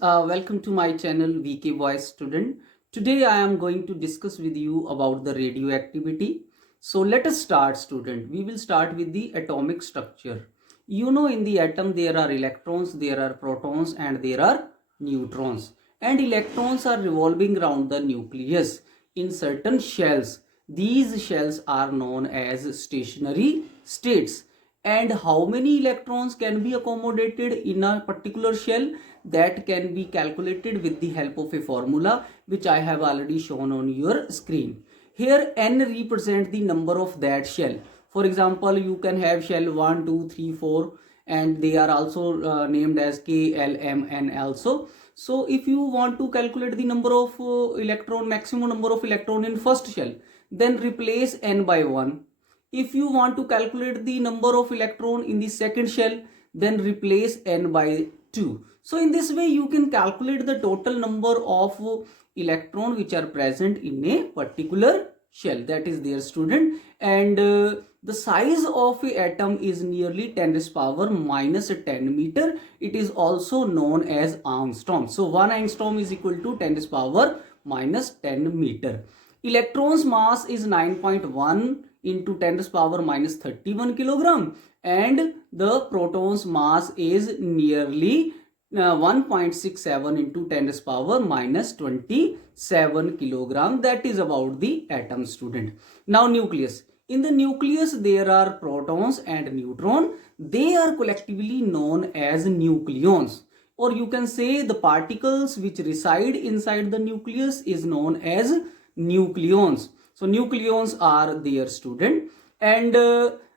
Welcome to my channel VK Voice Student. Today I am going to discuss with you about the radioactivity. So let us start, student. We will start with the atomic structure. You know, in the atom there are electrons, there are protons, and there are neutrons. And electrons are revolving around the nucleus in certain shells. These shells are known as stationary states. And how many electrons can be accommodated in a particular shell? That can be calculated with the help of a formula which I have already shown on your screen. Here n represents the number of that shell. For example, you can have shell 1, 2, 3, 4, and they are also named as K, L, M, N also. So if you want to calculate the number of maximum number of electron in first shell, then replace n by 1. If you want to calculate the number of electron in the second shell, then replace n by 2. So in this way you can calculate the total number of electron which are present in a particular shell. That is their student. And the size of a atom is nearly 10 raised power minus 10 meter. It is also known as angstrom. So 1 angstrom is equal to 10 raised power minus 10 meter. Electron's mass is 9.1 into 10 raised power minus 31 kilogram, and the proton's mass is nearly 1.67 into 10 raised power minus 27 kilogram. That is about the atom, student. Now nucleus. In the nucleus there are protons and neutrons. They are collectively known as nucleons, or you can say the particles which reside inside the nucleus is known as nucleons. So nucleons are their, student. And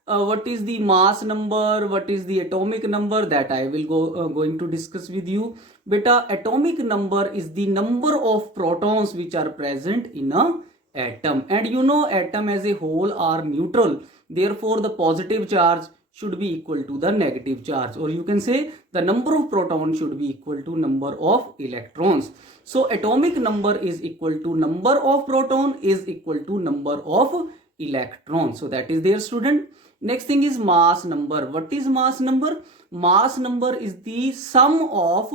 what is the mass number, what is the atomic number, that I will going to discuss with you. Beta, atomic number is the number of protons which are present in a atom, and you know atom as a whole are neutral, therefore the positive charge should be equal to the negative charge, or you can say the number of protons should be equal to number of electrons. So atomic number is equal to number of proton is equal to number of electrons. So that is their, student. Next thing is mass number. What is mass number? Mass number is the sum of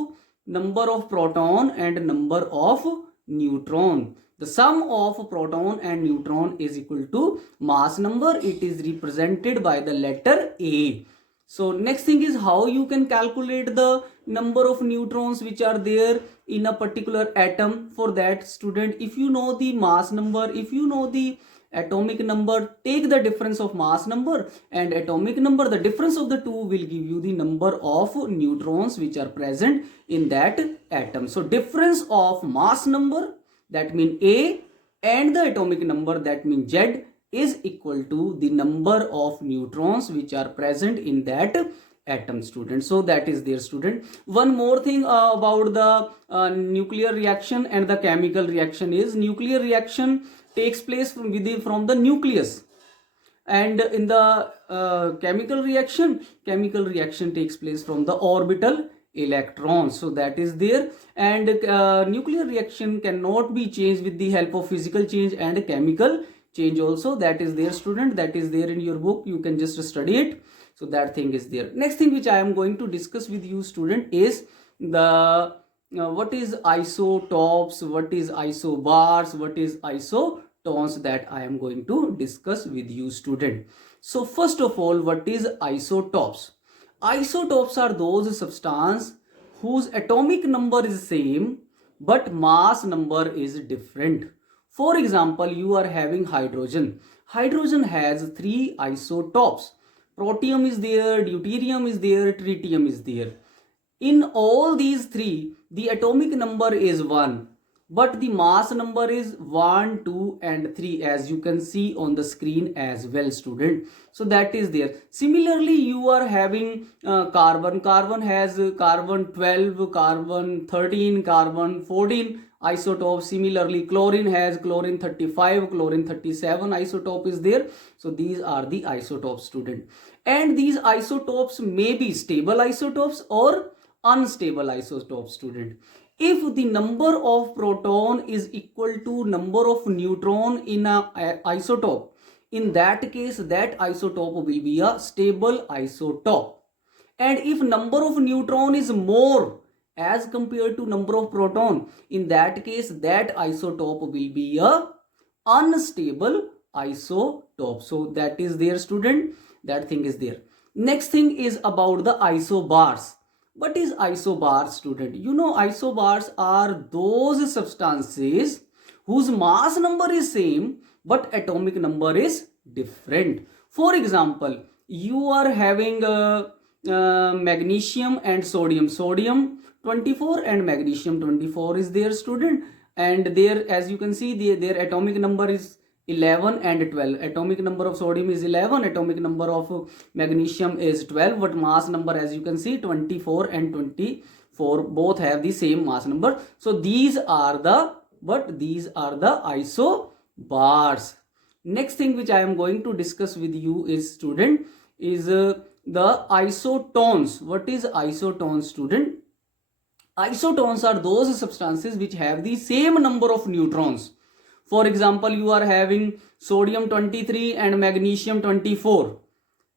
number of proton and number of neutron. The sum of proton and neutron is equal to mass number. It is represented by the letter A. So next thing is how you can calculate the number of neutrons which are there in a particular atom. For that, student, if you know the mass number, if you know the atomic number, take the difference of mass number and atomic number. The difference of the two will give you the number of neutrons which are present in that atom. So difference of mass number, that means A, and the atomic number, that means Z, is equal to the number of neutrons which are present in that atom, student. So that is their, student. One more thing about the nuclear reaction and the chemical reaction is nuclear reaction takes place from from the nucleus, and in the chemical reaction takes place from the orbital electrons. So that is there. And nuclear reaction cannot be changed with the help of physical change and chemical change also. That is there, student. That is there in your book, you can just study it. So that thing is there. Next thing which I am going to discuss with you, student, is the what is isotopes, what is isobars, what is isotones, that I am going to discuss with you, student. So first of all, what is isotopes? Isotopes are those substances whose atomic number is same but mass number is different. For example, you are having hydrogen. Hydrogen has 3 isotopes. Protium is there, deuterium is there, tritium is there. In all these 3, the atomic number is 1, but the mass number is 1, 2 and 3, as you can see on the screen as well, student. So that is there. Similarly, you are having carbon. Carbon has carbon 12, carbon 13, carbon 14 isotopes. Similarly, chlorine has chlorine 35, chlorine 37 isotope is there. So these are the isotopes, student. And these isotopes may be stable isotopes or unstable isotopes, student. If the number of proton is equal to number of neutron in a isotope, in that case that isotope will be a stable isotope. And if number of neutron is more as compared to number of proton, in that case that isotope will be a unstable isotope. So that is there, student, that thing is there. Next thing is about the isobars. What is isobars, student? You know, isobars are those substances whose mass number is same but atomic number is different. For example, you are having magnesium and sodium 24 and magnesium 24 is there, student, and there, as you can see, their atomic number is 11 and 12. Atomic number of sodium is 11, atomic number of magnesium is 12, but mass number, as you can see, 24 and 24 both have the same mass number. So these are the isobars. Next thing which I am going to discuss with you is, student, is the isotones. What is isotones, student? Isotones are those substances which have the same number of neutrons. For example, you are having sodium 23 and magnesium 24,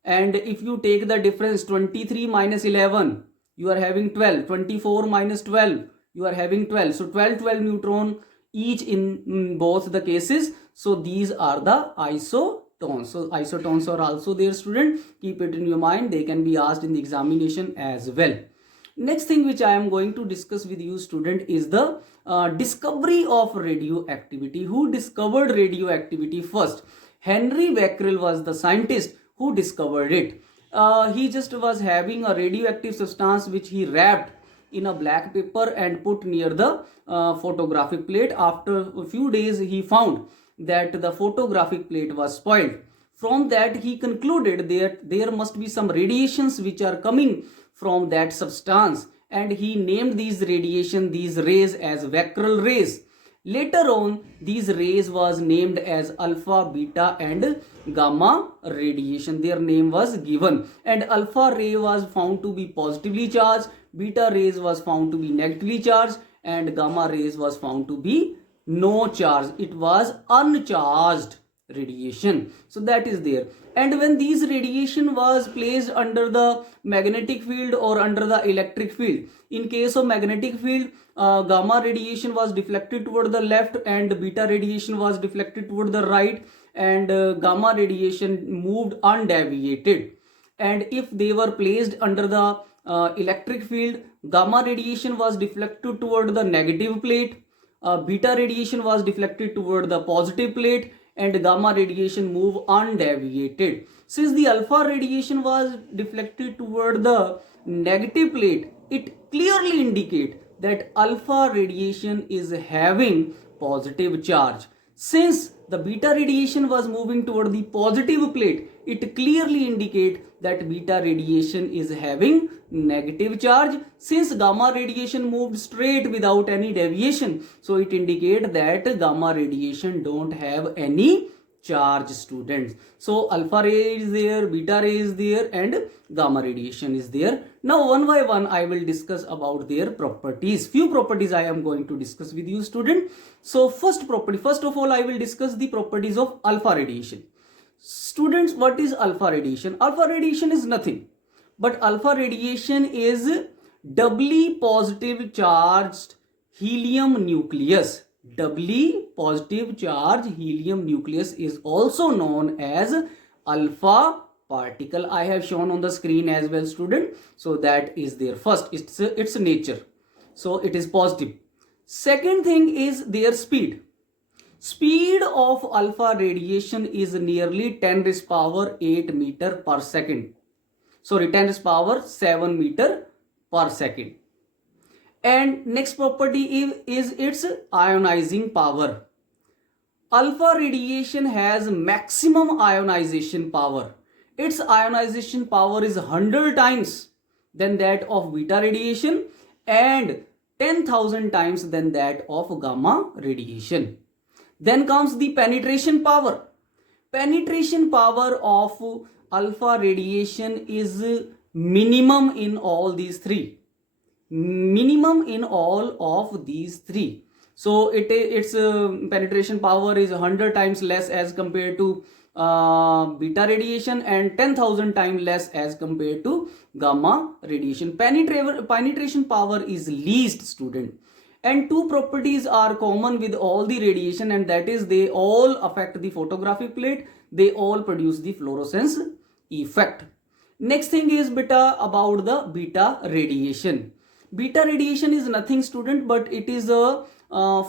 and if you take the difference 23 minus 11, you are having 12. 24 minus 12, you are having 12. So 12 neutron each in both the cases. So these are the isotones. So isotones are also there, student. Keep it in your mind. They can be asked in the examination as well. Next thing which I am going to discuss with you, student, is the discovery of radioactivity. Who discovered radioactivity first? Henry Becquerel was the scientist who discovered it. He just was having a radioactive substance which he wrapped in a black paper and put near the photographic plate. After a few days, he found that the photographic plate was spoiled. From that, he concluded that there must be some radiations which are coming from that substance, and he named these rays as Becquerel rays. Later on, these rays was named as alpha, beta and gamma radiation. Their name was given, and alpha ray was found to be positively charged, beta rays was found to be negatively charged, and gamma rays was found to be no charge. It was uncharged radiation. So that is there. And when these radiation was placed under the magnetic field or under the electric field, in case of magnetic field, gamma radiation was deflected toward the left and beta radiation was deflected toward the right, and gamma radiation moved undeviated. And if they were placed under the electric field, gamma radiation was deflected toward the negative plate, beta radiation was deflected toward the positive plate, and gamma radiation move undeviated. Since the alpha radiation was deflected toward the negative plate, it clearly indicates that alpha radiation is having positive charge. Since the beta radiation was moving toward the positive plate, it clearly indicates that beta radiation is having negative charge. Since gamma radiation moved straight without any deviation, so it indicates that gamma radiation don't have any charge, students. So alpha ray is there, beta ray is there, and gamma radiation is there. Now one by one I will discuss about their properties. Few properties I am going to discuss with you, student. So first of all I will discuss the properties of alpha radiation. Students, what is alpha radiation? Alpha radiation is nothing but alpha radiation is doubly positive charged helium nucleus. Doubly positive charged helium nucleus is also known as alpha particle. I have shown on the screen as well, student. So that is there. First, its nature. So it is positive. Second thing is their speed. Speed of alpha radiation is nearly 10 raised power 8 meter per second. Sorry, 10 raised power 7 meter per second. And next property is its ionizing power. Alpha radiation has maximum ionization power. Its ionization power is 100 times than that of beta radiation and 10,000 times than that of gamma radiation. Then comes the penetration power. Penetration power of alpha radiation is minimum in all these three. Minimum in all of these three. So its penetration power is 100 times less as compared to beta radiation and 10,000 times less as compared to gamma radiation. Penetration power is least, student. And two properties are common with all the radiation, and that is they all affect the photographic plate, they all produce the fluorescence effect. Next thing is beta, about the beta radiation. Beta radiation is nothing, student, but it is a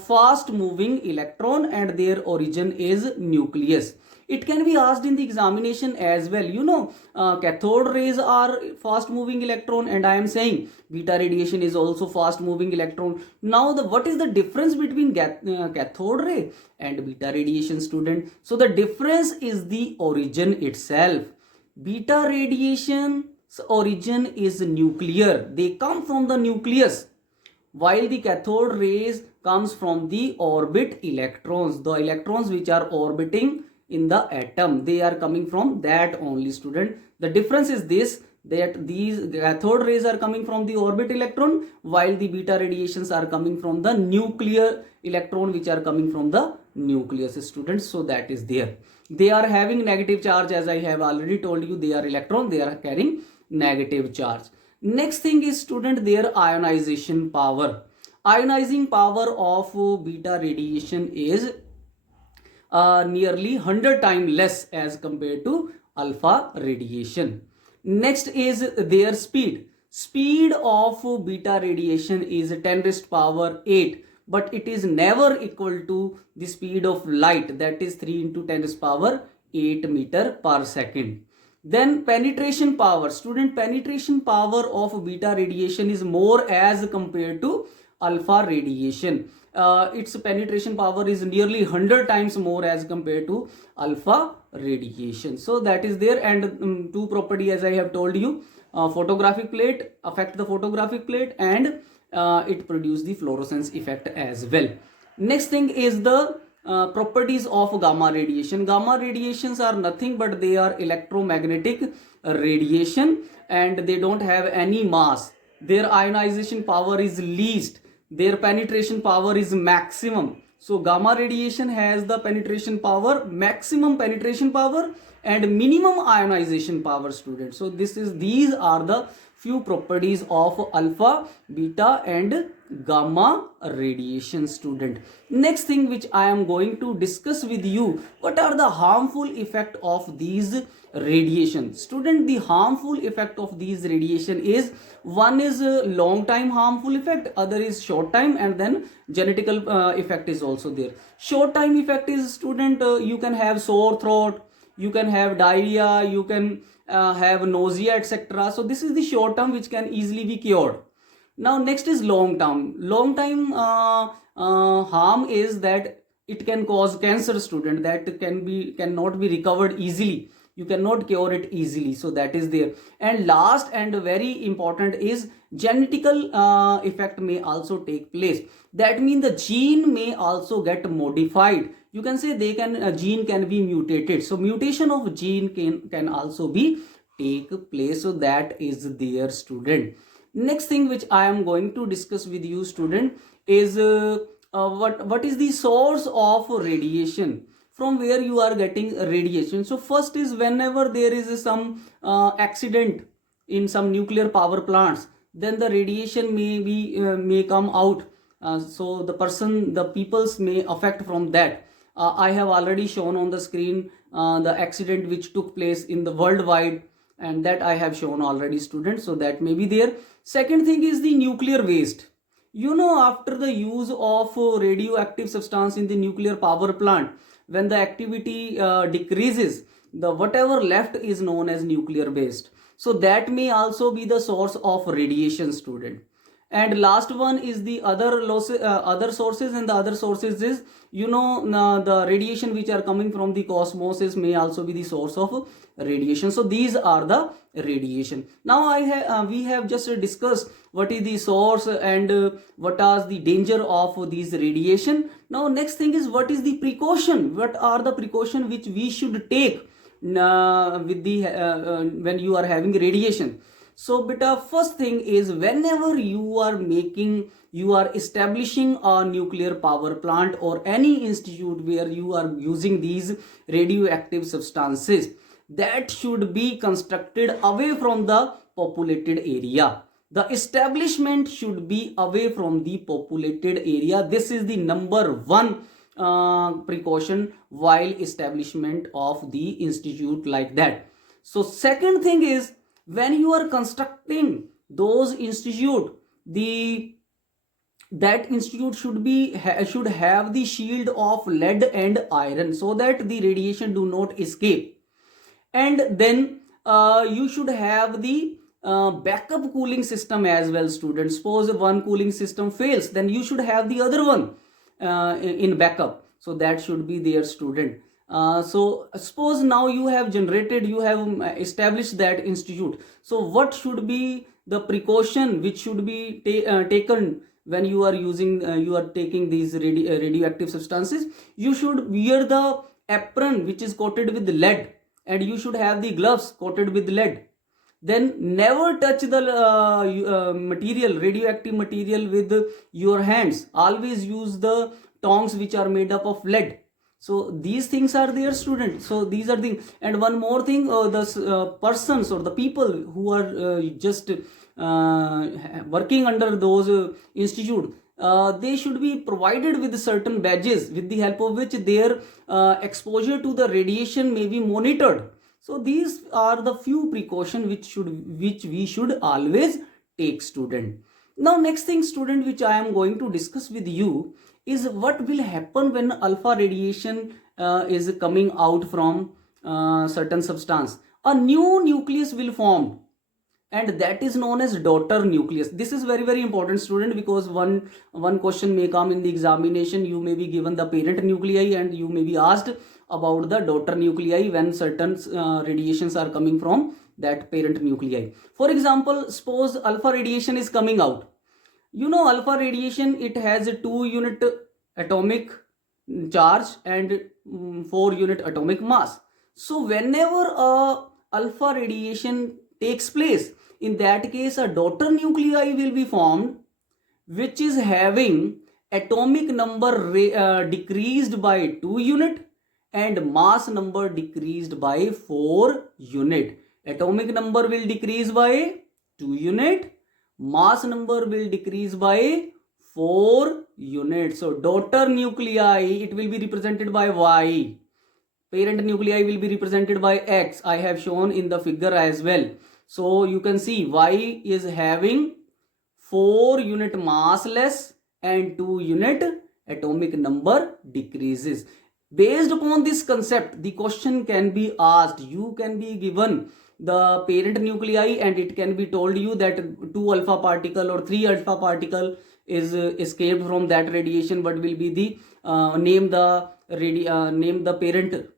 fast moving electron and their origin is nucleus. It can be asked in the examination as well. Cathode rays are fast moving electron, and I am saying beta radiation is also fast moving electron. Now what is the difference between cathode ray and beta radiation, student? So the difference is the origin itself. Beta radiation's origin is nuclear, they come from the nucleus, while the cathode rays comes from the orbit electrons, the electrons which are orbiting in the atom, they are coming from that only, student. The difference is this, that these cathode rays are coming from the orbit electron, while the beta radiations are coming from the nuclear electron which are coming from the nucleus, students. So that is there. They are having negative charge, as I have already told you, they are electron, they are carrying negative charge. Next thing is, student, their ionization power. Ionizing power of beta radiation is nearly 100 times less as compared to alpha radiation. Next is their speed. Speed of beta radiation is 10 raised power 8, but it is never equal to the speed of light, that is 3 into 10 raised power 8 meter per second. Then penetration power, student, penetration power of beta radiation is more as compared to alpha radiation. Its penetration power is nearly 100 times more as compared to alpha radiation. So that is there. And two property, as I have told you, photographic plate affect the photographic plate, and it produce the fluorescence effect as well. Next thing is the properties of gamma radiation. Gamma radiations are nothing but they are electromagnetic radiation, and they don't have any mass. Their ionization power is least, their penetration power is maximum. So gamma radiation has the penetration power, maximum penetration power, and minimum ionization power, students. So these are the few properties of alpha, beta and gamma radiation, student. Next thing which I am going to discuss with you, what are the harmful effect of these radiation. Student, the harmful effect of these radiation is, one is a long time harmful effect, other is short time, and then genetical effect is also there. Short time effect is, student, you can have sore throat, you can have diarrhea, you can have nausea, etc. So this is the short term which can easily be cured. Now next is long term. Long time harm is that it can cause cancer, student, that cannot be recovered easily, you cannot cure it easily. So that is there. And last and very important is genetical effect may also take place. That means the gene may also get modified. You can say a gene can be mutated. So mutation of gene can also be take place. So that is there, student. Next thing which I am going to discuss with you, student, is what is the source of radiation, from where you are getting radiation. So first is, whenever there is some accident in some nuclear power plants, then the radiation may come out. So the peoples may affect from that. I have already shown on the screen the accident which took place in the worldwide, and that I have shown already, students. So that may be there. Second thing is the nuclear waste. After the use of radioactive substance in the nuclear power plant, when the activity decreases, the whatever left is known as nuclear waste. So that may also be the source of radiation, student. And last one is the other sources, and the other sources is, the radiation which are coming from the cosmos may also be the source of radiation. So these are the radiation. Now we have just discussed what is the source and what are the danger of these radiation. Now next thing is, what is the precaution, what are the precaution which we should take with the when you are having radiation. So beta, first thing is, whenever you are establishing a nuclear power plant or any institute where you are using these radioactive substances, that should be constructed away from the populated area. The establishment should be away from the populated area. This is the number one precaution while establishment of the institute like that. So second thing is, when you are constructing those institute, the that institute should have the shield of lead and iron, so that the radiation do not escape. And then you should have the backup cooling system as well, students. Suppose one cooling system fails, then you should have the other one in backup, so that should be there, student. So suppose now you have established that institute, so what should be the precaution which should be taken when you are taking these radioactive substances? You should wear the apron which is coated with lead, and you should have the gloves coated with lead. Then never touch the radioactive material with your hands. Always use the tongs which are made up of lead. So these things are there, student. So these are the, and one more thing, the persons or the people who are just working under those institute, they should be provided with certain badges, with the help of which their exposure to the radiation may be monitored. So these are the few precautions which we should always take, student. Now next thing, student, which I am going to discuss with you is what will happen when alpha radiation is coming out from certain substance. A new nucleus will form, and that is known as daughter nucleus. This is very very important, student, because one question may come in the examination. You may be given the parent nuclei and you may be asked about the daughter nuclei when certain radiations are coming from that parent nuclei. For example, suppose alpha radiation is coming out. You know, alpha radiation, it has a 2-unit atomic charge and 4-unit atomic mass. So whenever a alpha radiation takes place, in that case a daughter nuclei will be formed, which is having atomic number decreased by 2 unit and mass number decreased by 4 unit. Atomic number will decrease by 2 unit, mass number will decrease by 4 units. So daughter nuclei, it will be represented by Y. Parent nuclei will be represented by X. I have shown in the figure as well. So you can see Y is having 4 unit mass less and 2 unit atomic number decreases. Based upon this concept, the question can be asked. You can be given the parent nuclei and it can be told you that 2 alpha particle or 3 alpha particle is escaped from that radiation. What will be the name the parent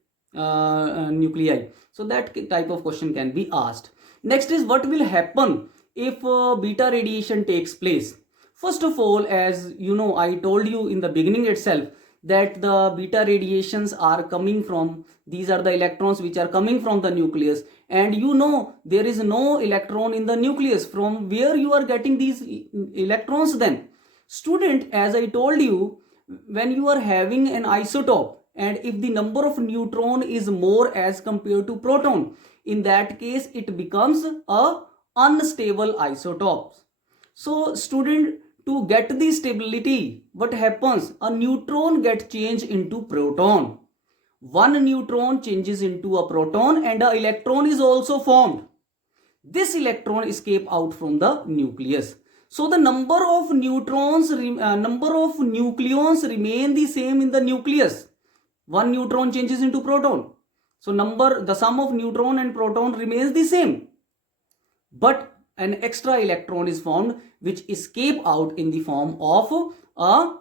nuclei? So that type of question can be asked. Next is, what will happen if beta radiation takes place? First of all, as you know, I told you in the beginning itself that the beta radiations are coming from, these are the electrons which are coming from the nucleus, and you know there is no electron in the nucleus. From where you are getting these electrons then? Student, as I told you, when you are having an isotope and if the number of neutron is more as compared to proton, in that case it becomes a unstable isotope. So student, to get the stability, what happens? A neutron gets changed into proton. One neutron changes into a proton and an electron is also formed. This electron escape out from the nucleus. So the number of nucleons remain the same in the nucleus. One neutron changes into proton. So the sum of neutron and proton remains the same. But an extra electron is formed which escape out in the form of a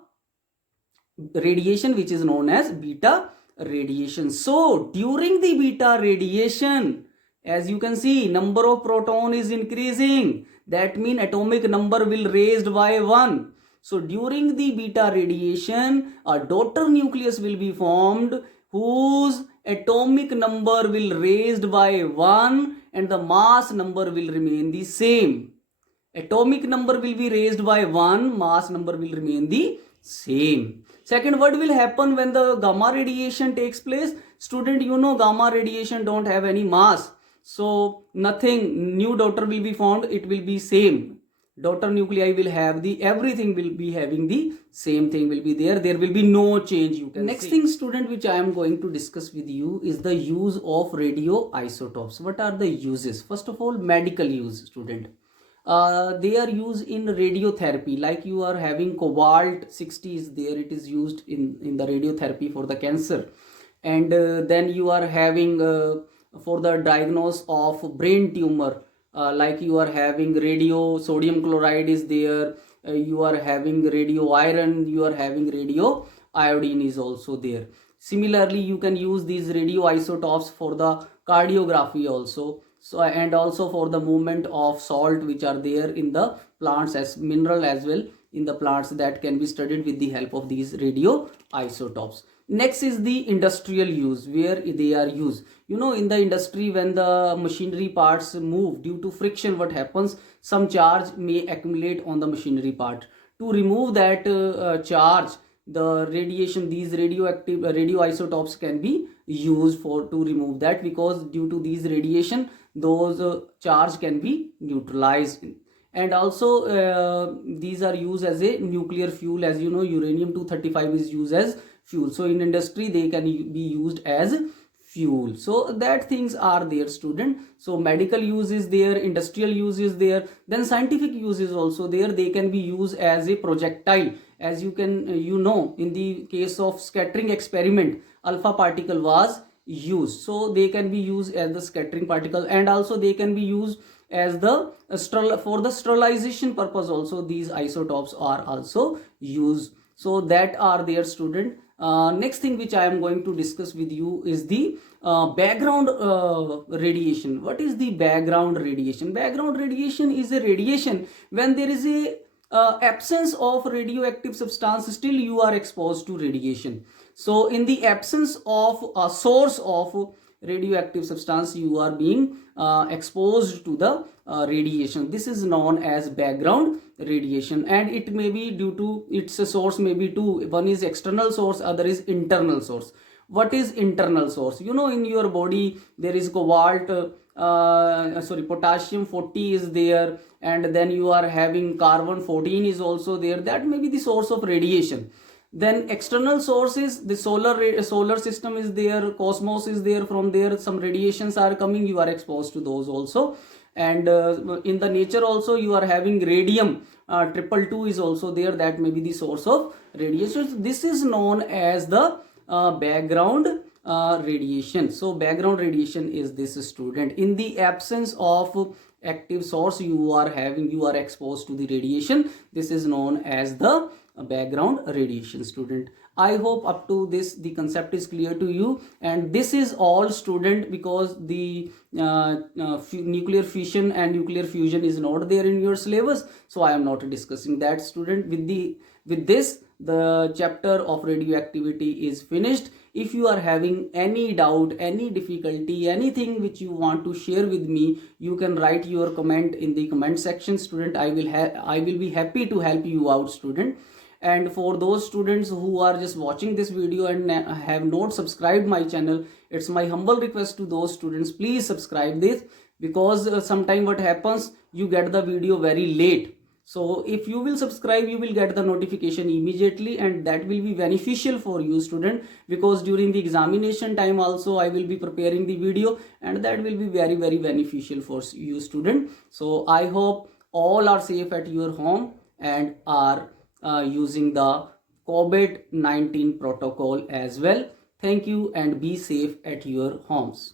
radiation which is known as beta radiation. So during the beta radiation, as you can see, number of proton is increasing. That means atomic number will raised by 1. So during the beta radiation, a daughter nucleus will be formed whose atomic number will raised by 1 and the mass number will remain the same. Atomic number will be raised by 1, mass number will remain the same. Second, what will happen when the gamma radiation takes place? Student, you know gamma radiation don't have any mass. So nothing, new daughter will be found, it will be same. Daughter nuclei will have the, everything will be having the same thing will be there. There will be no change, you can Next thing, student, which I am going to discuss with you is the use of radioisotopes. What are the uses? First of all, medical use, student. They are used in radiotherapy, like you are having cobalt 60 is there, it is used in the radiotherapy for the cancer. And then you are having for the diagnosis of brain tumor, like you are having radio sodium chloride is there, you are having radio iron, you are having radio iodine is also there. Similarly, you can use these radioisotopes for the cardiography also. So, and also for the movement of salt which are there in the plants as mineral as well in the plants, that can be studied with the help of these radioisotopes. Next is the industrial use, where they are used. You know, in the industry, when the machinery parts move due to friction, what happens? Some charge may accumulate on the machinery part. To remove that charge, the radiation, these radioactive radioisotopes can be used for to remove that, because due to these radiation, those charge can be neutralized. And also these are used as a nuclear fuel. As you know, uranium 235 is used as fuel, so in industry they can be used as fuel. So that things are there, student. So medical use is there, industrial use is there, then scientific use is also there. They can be used as a projectile. As you can you know, in the case of scattering experiment, alpha particle was used, so they can be used as the scattering particle. And also they can be used as the for the sterilization purpose also, these isotopes are also used. So that are their, student. Next thing which I am going to discuss with you is the background radiation. What is the background radiation? Background radiation is a radiation when there is a absence of radioactive substance, still you are exposed to radiation. So in the absence of a source of radioactive substance, you are being exposed to the radiation. This is known as background radiation, and it may be due to, its a source may be two. One is external source, other is internal source. What is internal source? You know, in your body there is cobalt potassium 40 is there, and then you are having carbon 14 is also there. That may be the source of radiation. Then external sources, the solar system is there, cosmos is there, from there some radiations are coming, you are exposed to those also. And in the nature also you are having radium 222 is also there, that may be the source of radiation. This is known as the background radiation. So background radiation is this, student. In the absence of active source, you are exposed to the radiation. This is known as the background radiation, student. I hope up to this the concept is clear to you. And this is all, student, because the nuclear fission and nuclear fusion is not there in your syllabus, so I am not discussing that, student. With this, the chapter of radioactivity is finished. If you are having any doubt, any difficulty, anything which you want to share with me, you can write your comment in the comment section, student. I will be happy to help you out, student. And for those students who are just watching this video and have not subscribed my channel, it's my humble request to those students, please subscribe this, because sometime what happens, you get the video very late. So if you will subscribe, you will get the notification immediately, and that will be beneficial for you, student, because during the examination time also I will be preparing the video, and that will be very beneficial for you, student. So I hope all are safe at your home and are using the COVID-19 protocol as well. Thank you, and be safe at your homes.